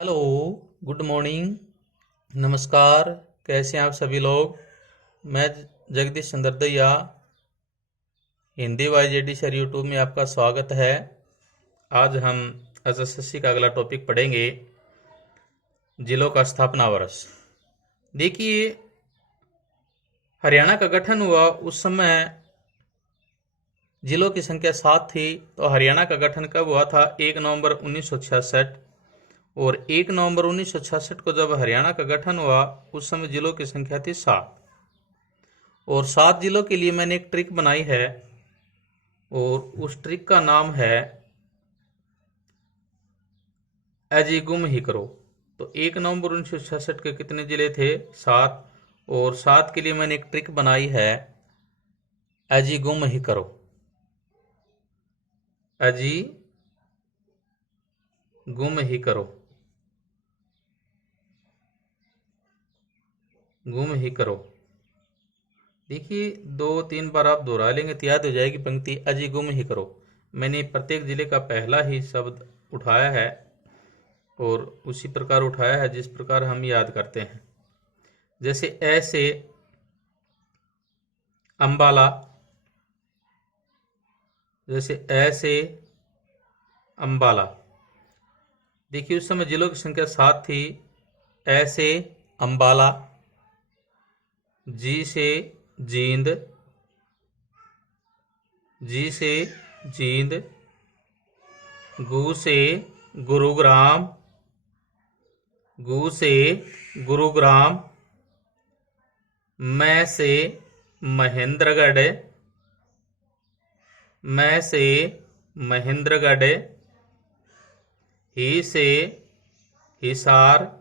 Hello. Good morning. नमस्कार। कैसे हैं आप सभी लोग। मैं Jagdish Chandra Dahiya, Hindi Y JD sir YouTube में आपका स्वागत है। आज हम एसएससी का अगला टॉपिक पढ़ेंगे, जिलों का स्थापना वर्ष। देखिए, हरियाणा का गठन हुआ उस समय जिलों की संख्या 7 थी। तो हरियाणा का गठन कब हुआ था? 1 नवंबर 1966। और 1 नवंबर 1966 को जब हरियाणा का गठन हुआ उस समय जिलों की संख्या थी 7। और 7 जिलों के लिए मैंने एक ट्रिक बनाई है, और उस ट्रिक का नाम है अजी गुम ही करो। तो 1 नवंबर 1966 के कितने जिले थे? 7। और 7 के लिए मैंने एक ट्रिक बनाई है, अजी गुम ही करो। अजी गुम ही करो, गुम ही करो। देखिए, 2-3 बार आप दोहरा लेंगे तो याद हो जाएगी पंक्ति, अजी गुम ही करो। मैंने प्रत्येक जिले का पहला ही शब्द उठाया है और उसी प्रकार उठाया है जिस प्रकार हम याद करते हैं। जैसे ऐसे अंबाला, जैसे ऐसे अंबाला। देखिए, उस समय जिलों की संख्या 7 थी। ऐसे अंबाला, जी से जींद, जी से जींद, गु से गुरुग्राम, गु से गुरुग्राम, मैं से महेंद्रगढ़, मैं से महेंद्रगढ़, ही से हिसार,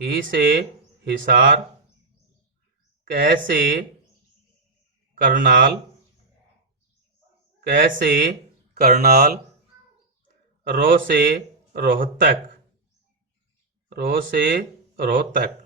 ही से हिसार, कैसे करनाल, कैसे करनाल, रो से रोहतक, रो से रोहतक।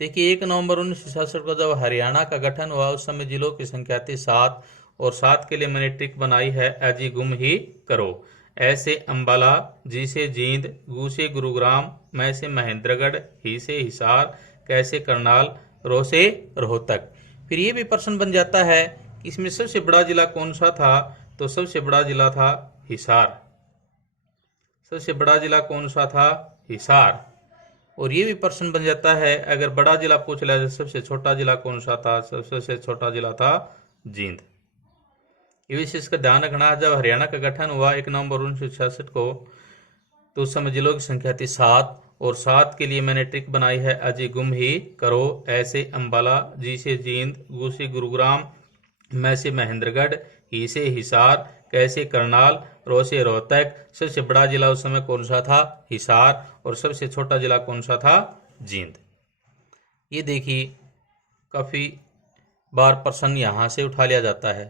देखिए, 1 नवंबर 1966 को जब हरियाणा का गठन हुआ उस समय जिलों की संख्या थी 7। और 7 के लिए मैंने ट्रिक बनाई है, अजी गुम ही करो। ऐसे अंबाला, जी से जींद, गु से गुरुग्राम, मैं से महेंद्रगढ़, ही से हिसार, कैसे करनाल, रो से रोहतक। फिर ये भी प्रश्न बन जाता है कि इसमें सबसे बड़ा जिला कौन सा था? तो सबसे बड़ा जिला था हिसार। सबसे बड़ा जिला कौन सा था? हिसार। और ये भी प्रश्न बन जाता है, अगर बड़ा जिला पूछ लिया जाए सबसे छोटा जिला कौन सा था? सबसे छोटा जिला था जींद। ये विशेष का ध्यान रखना है, जब हरियाणा का गठन हुआ 1 नवंबर 1966 को तो उस समय जिलों की संख्या थी 7। और 7 के लिए मैंने ट्रिक बनाई है, अजी गुम ही करो। ऐसे अंबाला, जी से जींद, गु से गुरुग्राम, मैं से महेंद्रगढ़, ही से हिसार, कैसे करनाल, रो से रोहतक। सबसे बड़ा जिला उस समय कौन सा था? हिसार। और सबसे छोटा जिला कौन सा था? जींद। ये देखिए, काफी बार प्रश्न यहां से उठा लिया जाता है।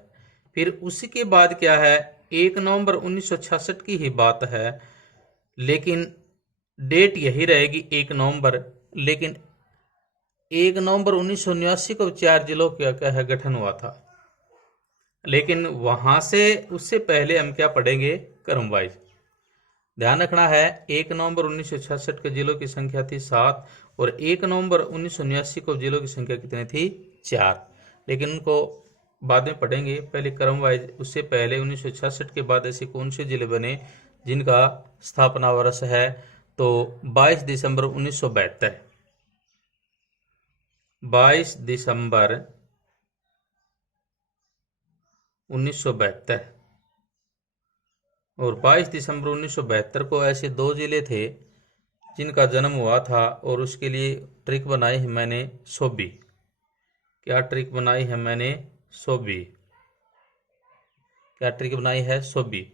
फिर उसी के बाद क्या है, 1 नवंबर 1966 की ही बात है, लेकिन डेट यही रहेगी 1 नवंबर। लेकिन 1 नवंबर 1979 को 4 जिलों का क्या है गठन हुआ था। लेकिन वहां से उससे पहले हम क्या पढ़ेंगे? क्रम वाइज ध्यान रखना है। 1 नवंबर 1966 के जिलों की संख्या थी 7। और 1 नवंबर 1979 को जिलों की संख्या कितनी थी? 4। लेकिन उनको बाद में पढ़ेंगे, पहले क्रम वाइज। उससे पहले 1966 के बाद ऐसे कौन से जिले बने जिनका स्थापना वर्ष है? तो 22 दिसंबर 1972। 22 दिसंबर 1972। और 22 दिसंबर 1972 को ऐसे 2 जिले थे जिनका जन्म हुआ था। और उसके लिए ट्रिक बनाई है मैंने, सोबी। क्या ट्रिक बनाई है मैंने? सोबी। क्या ट्रिक बनाई है? सोबी।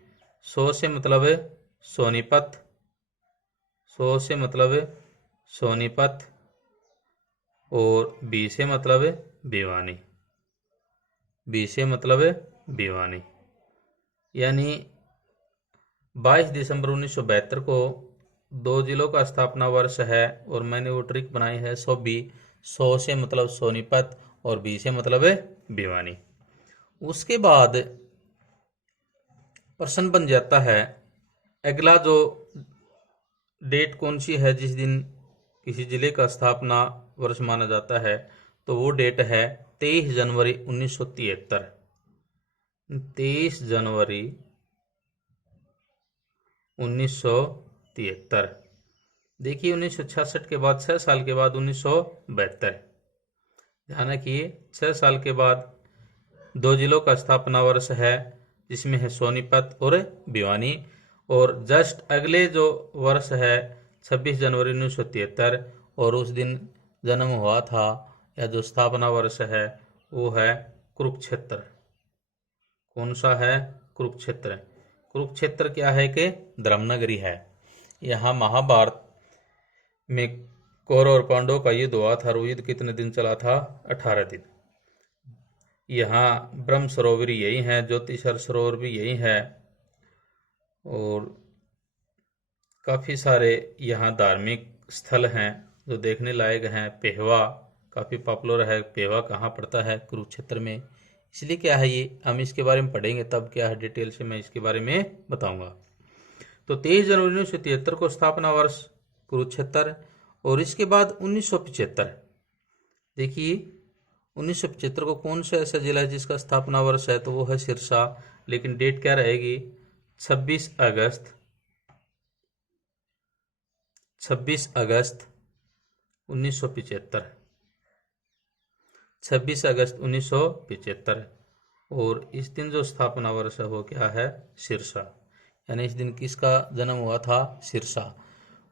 सो से मतलब है सोनीपत, सो से मतलब है सोनीपत, और बी से मतलब है भिवानी, बी से मतलब है भिवानी। यानी 22 दिसंबर 1972 को 2 जिलों का स्थापना वर्ष है। और मैंने वो ट्रिक बनाई है, सो बी। सो से मतलब सोनीपत और बी से मतलब है भिवानी। उसके बाद प्रश्न बन जाता है, अगला जो डेट कौन सी है जिस दिन किसी जिले का स्थापना वर्ष माना जाता है, तो वो डेट है 23 जनवरी 1973। 23 जनवरी 1973। देखिए 1966 के बाद 6 साल के बाद 1972। ध्यान रखिए 6 साल के बाद 2 जिलों का स्थापना वर्ष है, जिसमें है सोनीपत और भिवानी। और जस्ट अगले जो वर्ष है 26 जनवरी 1973, और उस दिन जन्म हुआ था या जो स्थापना वर्ष है वो है कुरुक्षेत्र। कौन सा है? कुरुक्षेत्र। कुरुक्षेत्र क्या है कि धर्मनगरी है। यहाँ महाभारत में कौरव और पांडवों का युद्ध हुआ था, और वो युद्ध कितने दिन चला था? 18 दिन। यहाँ ब्रह्म सरोवर यही है, ज्योतिषर सरोवर भी यही है, और काफ़ी सारे यहाँ धार्मिक स्थल हैं जो देखने लायक हैं। पेहवा काफ़ी पॉपुलर है। पेहवा कहाँ पड़ता है? कुरुक्षेत्र में। इसलिए क्या है, ये हम इसके बारे में पढ़ेंगे तब क्या है, डिटेल से मैं इसके बारे में बताऊंगा। तो 23 जनवरी 1973 को स्थापना वर्ष कुरुक्षेत्र। और इसके बाद 1975, देखिए 1975 को कौन सा ऐसा जिला है जिसका स्थापना वर्ष है, तो वो है सिरसा। लेकिन डेट क्या रहेगी? 26 अगस्त 1975। 26 अगस्त 1975। और इस दिन जो स्थापना वर्ष है वो क्या है? सिरसा। यानी इस दिन किसका जन्म हुआ था? सिरसा।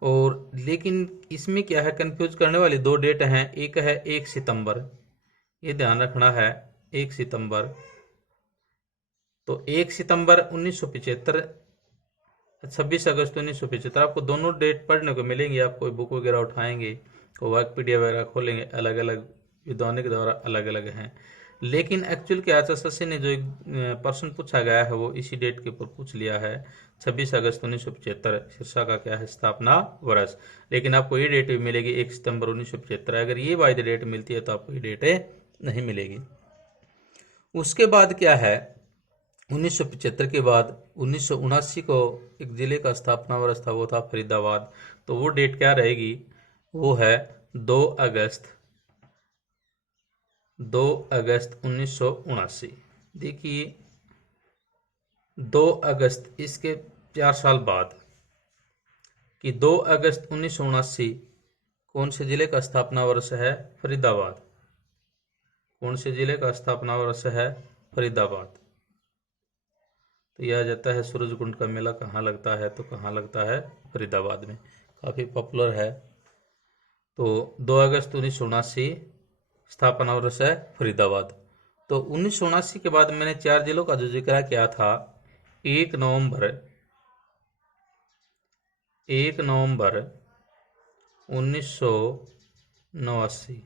और लेकिन इसमें क्या है, कंफ्यूज करने वाली 2 डेट हैं। एक है 1 सितंबर, ये ध्यान रखना है, 1 सितंबर। तो 1 सितंबर 1975, 26 अगस्त 1975, आपको दोनों डेट पढ़ने को मिलेंगी। आप कोई बुक वगैरह उठाएंगे, कोई विकिपीडिया वगैरह खोलेंगे, अलग अलग विद्वानों के द्वारा अलग अलग हैं। लेकिन एक्चुअल क्या एसएससी ने जो एक प्रश्न पूछा गया है वो इसी डेट के ऊपर पूछ लिया है, 26 अगस्त 1975 सिरसा का क्या है? स्थापना वर्ष। लेकिन आपको ये डेट भी मिलेगी 1 सितंबर 1975। अगर ये बाय द डेट मिलती है तो आपको ये डेट नहीं मिलेगी। उसके बाद क्या है, 1975 के बाद 1979 को एक जिले का स्थापना वर्ष था, वो था फरीदाबाद। तो वो डेट क्या रहेगी? वो है 2 अगस्त 1979। देखिए 2 अगस्त, इसके 4 साल बाद कि 2 अगस्त 1979 कौन से जिले का स्थापना वर्ष है? फरीदाबाद। कौन से जिले का स्थापना वर्ष है? फरीदाबाद। तो यह आ जाता है सूरजकुंड का मेला कहाँ लगता है? तो कहाँ लगता है? फरीदाबाद में। काफ़ी पॉपुलर है। तो 2 अगस्त 1979 स्थापना वर्ष है फरीदाबाद। तो 1979 के बाद मैंने 4 जिलों का जो जिक्र किया था, 1 नवंबर 1989,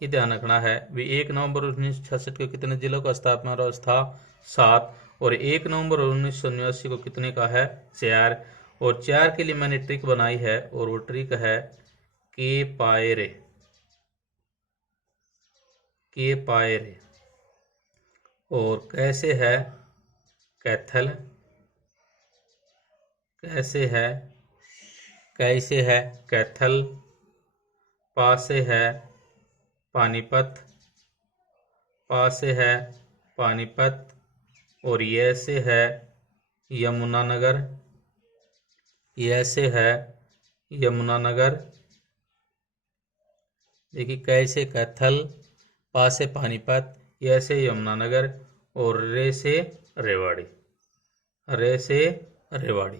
ये ध्यान रखना है भी। 1 नवंबर 1966 को कितने जिलों का स्थापना वर्ष था? 7। और 1 नवंबर 1979 को कितने का है? 4। और 4 के लिए मैंने ट्रिक बनाई है, और वो ट्रिक है के पायरे। के पायरे। और कैसे है? कैथल। कैसे है? कैथल। पासे है पानीपत। पासे है पानीपत। और ये से है यमुनानगर। ये से है यमुनानगर। देखिए कैसे कैथल, पासे पानीपत, ये से यमुनानगर, और रे से रेवाड़ी। रे से रेवाड़ी।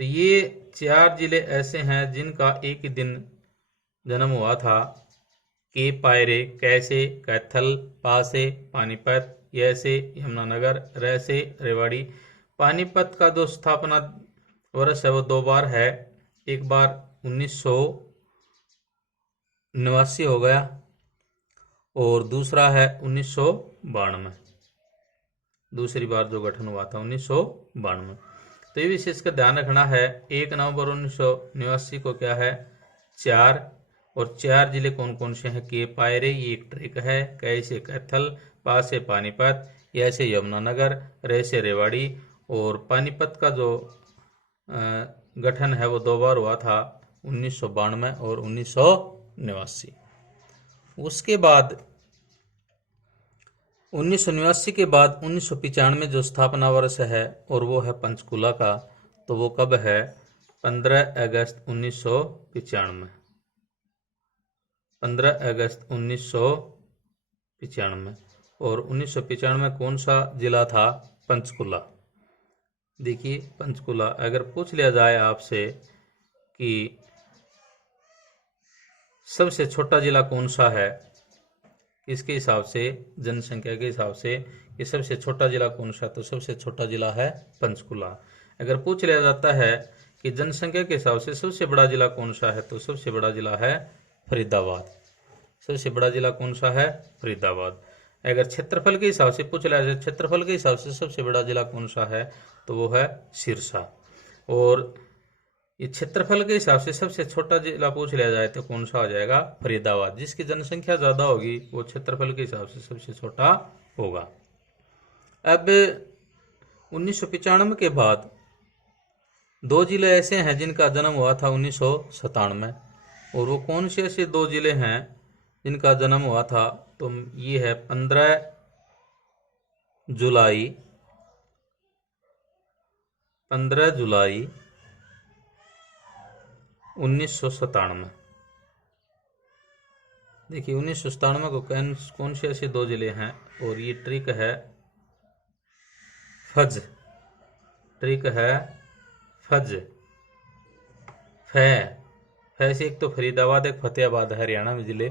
तो ये 4 जिले ऐसे हैं जिनका एक ही दिन जन्म हुआ था। के पायरे, कैसे, कैथल, पासे, पानीपत, ये से यमुनानगर, रे से रेवाड़ी। पानीपत का जो स्थापना वर्ष है वो 2 बार है। एक बार 1989 हो गया, और दूसरा है 1992। दूसरी बार जो गठन हुआ था 1992। तो ये विशेष का ध्यान रखना है। 1 नवंबर 1989 को क्या है? 4। और 4 जिले कौन कौन से हैं? के पायरे, ये एक ट्रिक है। कैसे कैथल, पा से पानीपत, या से यमुनानगर, रे से रेवाड़ी। और पानीपत का जो गठन है वो 2 बार हुआ था, 1992 और 1989। उसके बाद 1989 के बाद 1995 जो स्थापना वर्ष है और वो है पंचकूला का, तो वो कब है? 15 अगस्त 1995। 15 अगस्त 1995। और 1995 कौन सा जिला था? पंचकूला। देखिए पंचकूला, अगर पूछ लिया जाए आपसे कि सबसे छोटा जिला कौन सा है, किसके हिसाब से, जनसंख्या के हिसाब से, कि सबसे छोटा जिला कौन सा, तो सबसे छोटा जिला है पंचकूला। अगर पूछ लिया जाता है कि जनसंख्या के हिसाब से सबसे बड़ा जिला कौन सा है, तो सबसे बड़ा जिला है फरीदाबाद। सबसे बड़ा जिला कौन सा है? फरीदाबाद। अगर क्षेत्रफल के हिसाब से पूछ लिया जाए, क्षेत्रफल के हिसाब से सबसे बड़ा जिला कौन सा है, तो वो है सिरसा। और ये क्षेत्रफल के हिसाब से सबसे छोटा जिला पूछ लिया जाए तो कौन सा हो जाएगा? फरीदाबाद। जिसकी जनसंख्या ज्यादा होगी वो क्षेत्रफल के हिसाब से सबसे छोटा होगा। अब 1995 के बाद 2 जिले ऐसे हैं जिनका जन्म हुआ था 1997, और वो कौन से ऐसे 2 जिले हैं जिनका जन्म हुआ था? तो ये है 15 जुलाई 1997। देखिए 1997 को कौन से ऐसे 2 जिले हैं, और ये ट्रिक है फज। ट्रिक है फज। फै से एक तो फरीदाबाद, एक फतेहाबाद है हरियाणा में जिले,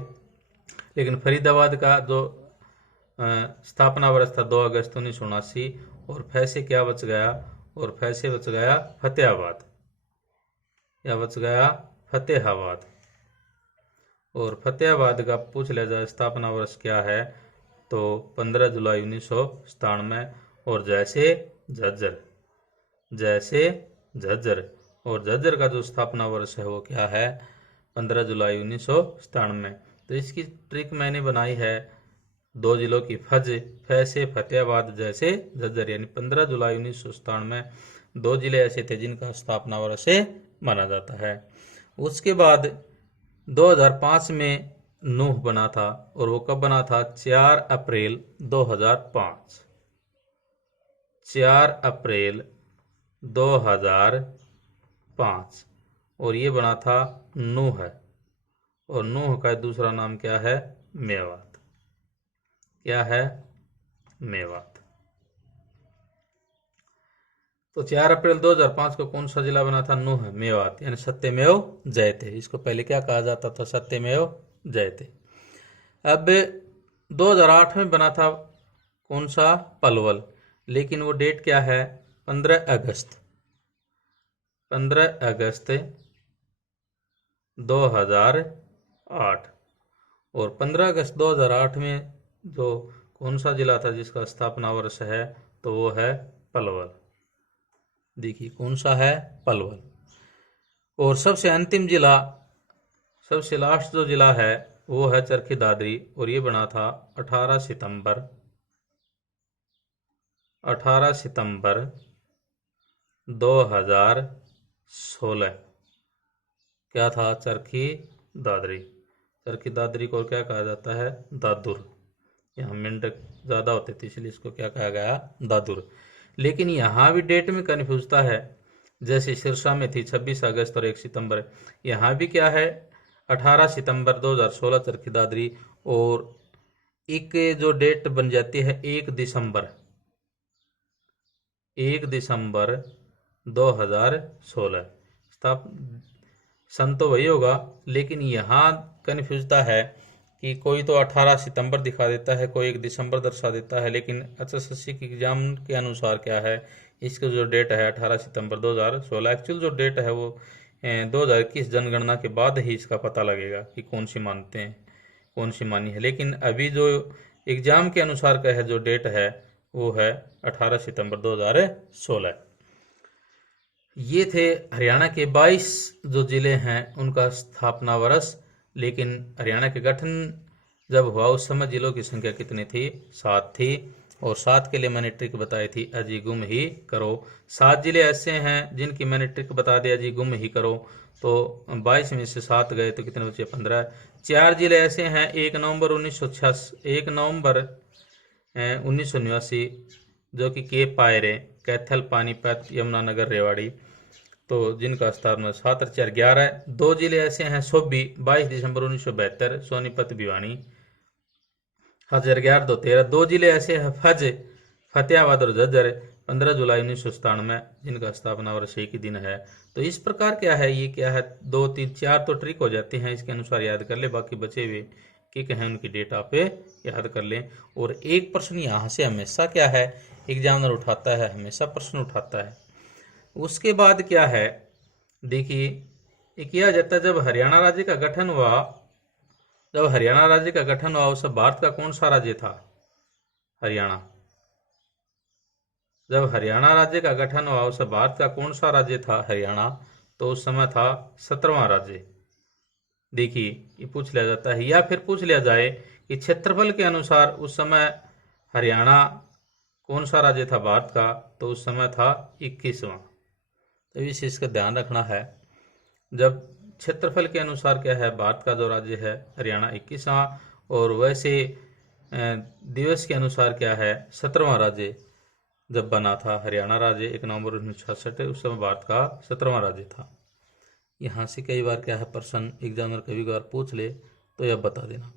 लेकिन फरीदाबाद का जो स्थापना वर्ष था 2 अगस्त 1979, और फै से क्या बच गया? और फै से बच गया फतेहाबाद। या बच गया फतेहाबाद। और फतेहाबाद का पूछ लिया जाए स्थापना वर्ष क्या है, तो 15 जुलाई 1997। और जैसे झज्जर, जैसे झज्जर, और झज्जर का जो स्थापना वर्ष है वो क्या है? 15 जुलाई 1997। तो इसकी ट्रिक मैंने बनाई है 2 जिलों की, फै से फतेहाबाद, जैसे झज्जर, यानी 15 जुलाई 1997 2 जिले ऐसे थे जिनका स्थापना वर्ष से माना जाता है। उसके बाद 2005 में नूह बना था, और वो कब बना था? 4 अप्रैल 2005। 4 अप्रैल 2005। और ये बना था नूह है, और नूह का दूसरा नाम क्या है? मेवात। क्या है? मेवात। तो 4 अप्रैल 2005 को कौन सा जिला बना था? नूह, मेवात, यानी सत्यमेव जयते। इसको पहले क्या कहा जाता था? सत्यमेव जयते। अब 2008 में बना था कौन सा? पलवल, लेकिन वो डेट क्या है? 15 अगस्त 2008। और 15 अगस्त 2008 में जो कौन सा जिला था जिसका स्थापना वर्ष है, तो वो है पलवल। देखिए कौन सा है? पलवल। और सबसे अंतिम जिला, सबसे लास्ट जो जिला है वो है चरखी दादरी, और ये बना था 18 सितंबर 2016। क्या था? चरखी दादरी। चरखी दादरी को क्या कहा जाता है? दादुर। यहाँ मेंढक ज्यादा होते थे इसलिए इसको क्या कहा गया? दादुर। लेकिन यहाँ भी डेट में कन्फ्यूजता है, जैसे सिरसा में थी 26 अगस्त और 1 सितंबर, यहाँ भी क्या है? 18 सितंबर 2016 चरखी दादरी। और एक जो डेट बन जाती है 1 दिसंबर 2016। सन तो वही होगा, लेकिन यहाँ कन्फ्यूजता है कि कोई तो 18 सितंबर दिखा देता है, कोई 1 दिसंबर दर्शा देता है, लेकिन एसएससी के एग्जाम के अनुसार क्या है, इसका जो डेट है 18 सितंबर 2016। एक्चुअल जो डेट है वो 2021 जनगणना के बाद ही इसका पता लगेगा कि कौन सी मानते हैं, कौन सी मानी है। लेकिन अभी जो एग्जाम के अनुसार का है जो डेट है वो है 18 सितंबर 2016। ये थे हरियाणा के 22 जो जिले हैं उनका स्थापना वर्ष। लेकिन हरियाणा के गठन जब हुआ उस समय जिलों की संख्या कितनी थी? 7 थी। और 7 के लिए मैंने ट्रिक बताई थी, अजी गुम ही करो। 7 जिले ऐसे हैं जिनकी मैंने ट्रिक बता दी, अजी गुम ही करो। तो 22 में से 7 गए तो कितने बचे? 15। 4 जिले ऐसे हैं, 1 नवंबर 1989 जो कि के पाए रहे, कैथल, पानीपत, यमुनानगर, रेवाड़ी, तो जिनका स्थान 7 और 4 11 है। 2 जिले ऐसे हैं, सोबी 22 दिसंबर 1972, सोनीपत, भिवानी, हज़रग्यार 213। 2 जिले ऐसे हैं, फज, फतेहाबाद और झज्जर, 15 जुलाई 1997, जिनका स्थापना वर्ष एक ही दिन है। तो इस प्रकार क्या है, ये क्या है, 2 3 4 तो ट्रिक हो जाते हैं, इसके अनुसार याद कर ले, बाकी बचे हुए कि कहें उनकी डेटा पे याद कर लें। और एक प्रश्न यहाँ से हमेशा क्या है, एग्जामिनर उठाता है, हमेशा प्रश्न उठाता है। उसके बाद क्या है, देखिए ये किया जाता है, जब हरियाणा राज्य का गठन हुआ, उस भारत का कौन सा राज्य था? हरियाणा। जब हरियाणा राज्य का गठन हुआ, उस भारत का कौन सा राज्य था? हरियाणा। तो उस समय था 17वां राज्य। देखिए ये पूछ लिया जाता है, या फिर पूछ लिया जाए कि क्षेत्रफल के अनुसार उस समय हरियाणा कौन सा राज्य था भारत का? तो उस समय था 21वां। तो इस चीज का ध्यान रखना है, जब क्षेत्रफल के अनुसार क्या है, भारत का जो राज्य है हरियाणा 21वां, और वैसे दिवस के अनुसार क्या है, 17वां राज्य जब बना था हरियाणा राज्य 1 नवंबर 1966, उस समय भारत का 17वां राज्य था। यहाँ से कई बार क्या है, प्रश्न एग्जामिनर कभी कभार पूछ ले तो यह बता देना।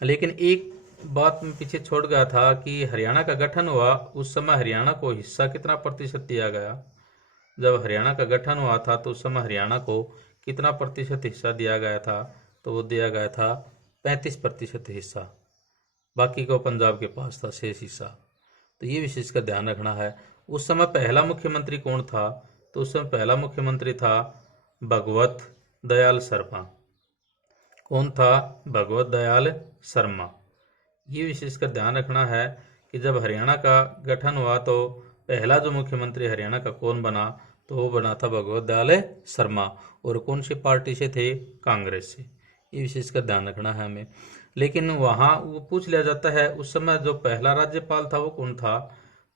लेकिन एक बात में पीछे छोड़ गया था कि हरियाणा का गठन हुआ, उस समय हरियाणा को हिस्सा कितना प्रतिशत दिया गया? जब हरियाणा का गठन हुआ था तो उस समय हरियाणा को कितना प्रतिशत हिस्सा दिया गया था? तो वो दिया गया था 35% हिस्सा, बाकी को पंजाब के पास था शेष हिस्सा। तो ये विशेष का ध्यान रखना है। उस समय पहला मुख्यमंत्री कौन था? तो उस समय पहला मुख्यमंत्री था भगवत दयाल शर्मा। कौन था? भगवत दयाल शर्मा। ये विशेष का ध्यान रखना है कि जब हरियाणा का गठन हुआ तो पहला जो मुख्यमंत्री हरियाणा का कौन बना? तो वो बना था भगवत दयाल शर्मा। और कौन सी पार्टी से थे? कांग्रेस से। ये विशेष का ध्यान रखना है हमें। लेकिन वहाँ वो पूछ लिया जाता है, उस समय जो पहला राज्यपाल था वो कौन था?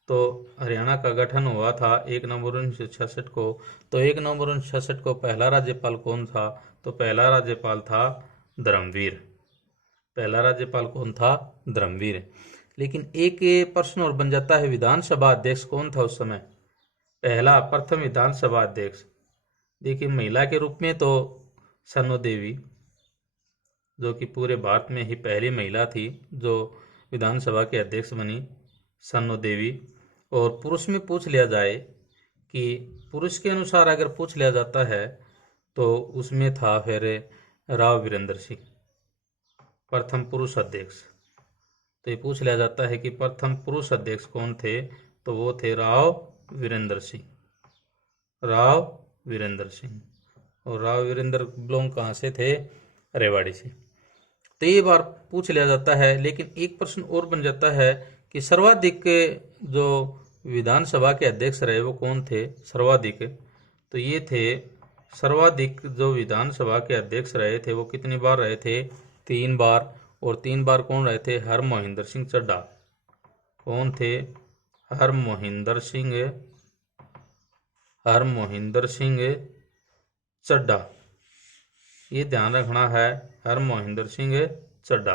तो हरियाणा का गठन हुआ था 1 नवंबर 1966 को। तो 1 नवंबर 1966 को पहला राज्यपाल कौन था? तो पहला राज्यपाल था धर्मवीर। पहला राज्यपाल कौन था? धर्मवीर। लेकिन एक प्रश्न और बन जाता है, विधानसभा अध्यक्ष कौन था उस समय? प्रथम विधानसभा अध्यक्ष, देखिए महिला के रूप में तो सन्नो देवी, जो कि पूरे भारत में ही पहली महिला थी जो विधानसभा के अध्यक्ष बनी, सन्नो देवी। और पुरुष में पूछ लिया जाए कि पुरुष के अनुसार अगर पूछ लिया जाता है तो उसमें था फिर राव वीरेंद्र सिंह, प्रथम पुरुष अध्यक्ष। तो ये पूछ लिया जाता है कि प्रथम पुरुष अध्यक्ष कौन थे? तो वो थे राव वीरेंद्र सिंह। राव वीरेंद्र सिंह। और राव वीरेंद्र बिलोंग कहाँ से थे? रेवाड़ी से। तो ये बार पूछ लिया जाता है। लेकिन एक प्रश्न और बन जाता है कि सर्वाधिक जो विधानसभा के अध्यक्ष रहे वो कौन थे? सर्वाधिक, तो ये थे सर्वाधिक जो विधानसभा के अध्यक्ष रहे थे वो कितनी बार रहे थे? 3 बार। और 3 बार कौन रहे थे? हरमोहिंदर सिंह चड्ढा। कौन थे? हरमोहिंदर सिंह चड्ढा। ये ध्यान रखना है, हरमोहिंदर सिंह चड्ढा।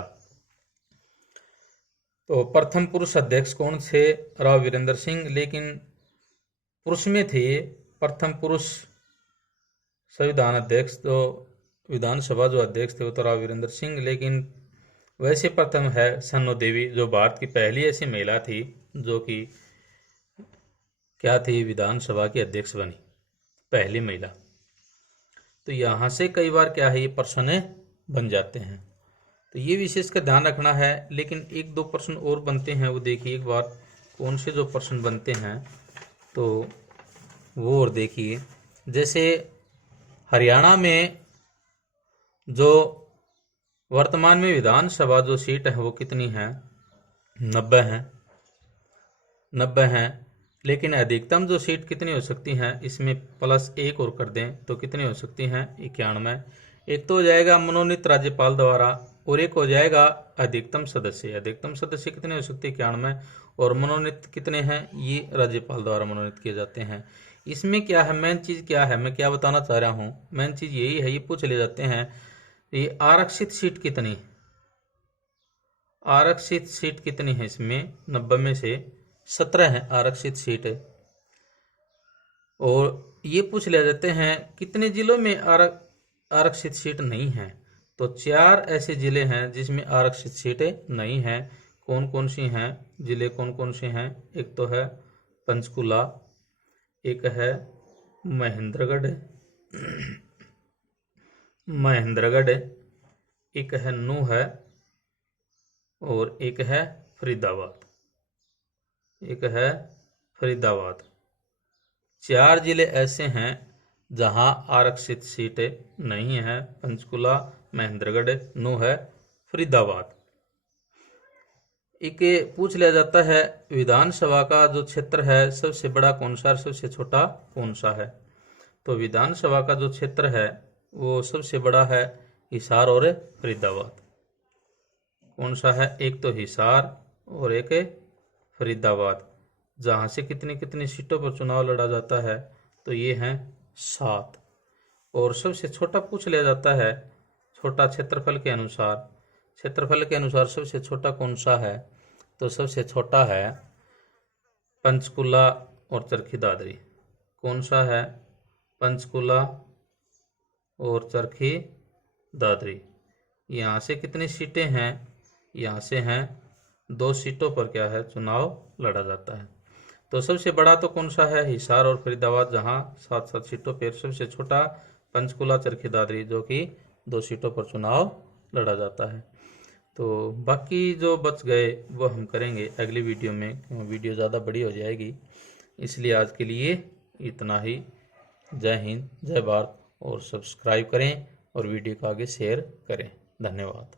तो प्रथम पुरुष अध्यक्ष कौन थे? राव वीरेंद्र सिंह। लेकिन पुरुष में थे प्रथम पुरुष संविधान अध्यक्ष, तो विधानसभा जो अध्यक्ष थे वो तो राव वीरेंद्र सिंह। लेकिन वैसे प्रथम है सन्नो देवी, जो भारत की पहली ऐसी महिला थी जो कि क्या थी? विधानसभा की अध्यक्ष बनी, पहली महिला। तो यहाँ से कई बार क्या है, ये प्रश्न बन जाते हैं। तो ये विशेष का ध्यान रखना है। लेकिन 1-2 प्रश्न और बनते हैं, वो देखिए एक बार कौन से जो प्रश्न बनते हैं तो वो और देखिए। जैसे हरियाणा में जो वर्तमान में विधानसभा जो सीट है वो कितनी है? 90 है। 90 हैं। लेकिन अधिकतम जो सीट कितनी हो सकती हैं, इसमें +1 और कर दें तो कितनी हो सकती हैं? 91। एक तो हो जाएगा मनोनीत राज्यपाल द्वारा, और एक हो जाएगा अधिकतम सदस्य। अधिकतम सदस्य कितने हो सकते हैं? 91। और मनोनीत कितने हैं, ये राज्यपाल द्वारा मनोनीत किए जाते हैं। इसमें क्या है, मेन चीज क्या है, मैं क्या बताना चाह रहा हूँ, मेन चीज यही है, ये पूछ ले जाते हैं ये आरक्षित सीट कितनी, आरक्षित सीट कितनी है, इसमें 90 में से 17 है आरक्षित सीट है। और ये पूछ ले जाते हैं कितने जिलों में आरक्षित सीट नहीं है, तो 4 ऐसे जिले हैं जिसमें आरक्षित सीटें नहीं हैं। कौन कौन सी हैं जिले, कौन कौन से हैं, एक तो है पंचकुला, एक है महेंद्रगढ़ महेंद्रगढ़, एक है नूह है, और एक है फरीदाबाद, एक है फरीदाबाद। 4 जिले ऐसे हैं जहां आरक्षित सीटें नहीं है, पंचकुला, महेंद्रगढ़, नूह है, फरीदाबाद। एक पूछ लिया जाता है विधानसभा का जो क्षेत्र है सबसे बड़ा कौन सा, सबसे छोटा कौन सा है। तो विधानसभा का जो क्षेत्र है वो सबसे बड़ा है हिसार और फरीदाबाद। कौन सा है, एक तो हिसार और एक फरीदाबाद। जहाँ से कितनी कितनी सीटों पर चुनाव लड़ा जाता है, तो ये हैं 7। और सबसे छोटा पूछ लिया जाता है छोटा क्षेत्रफल के अनुसार, क्षेत्रफल के अनुसार सबसे छोटा कौन सा है, तो सबसे छोटा है पंचकुला और चरखी दादरी। कौन सा है, पंचकुला और चरखी दादरी। यहाँ से कितनी सीटें हैं, यहाँ से हैं 2 सीटों पर क्या है चुनाव लड़ा जाता है। तो सबसे बड़ा तो कौन सा है, हिसार और फरीदाबाद, जहाँ 7-7 सीटों पर। सबसे छोटा पंचकुला चरखी दादरी, जो कि 2 सीटों पर चुनाव लड़ा जाता है। तो बाकी जो बच गए वो हम करेंगे अगली वीडियो में, वीडियो ज़्यादा बड़ी हो जाएगी, इसलिए आज के लिए इतना ही। जय हिंद, जय भारत, और सब्सक्राइब करें और वीडियो को आगे शेयर करें। धन्यवाद।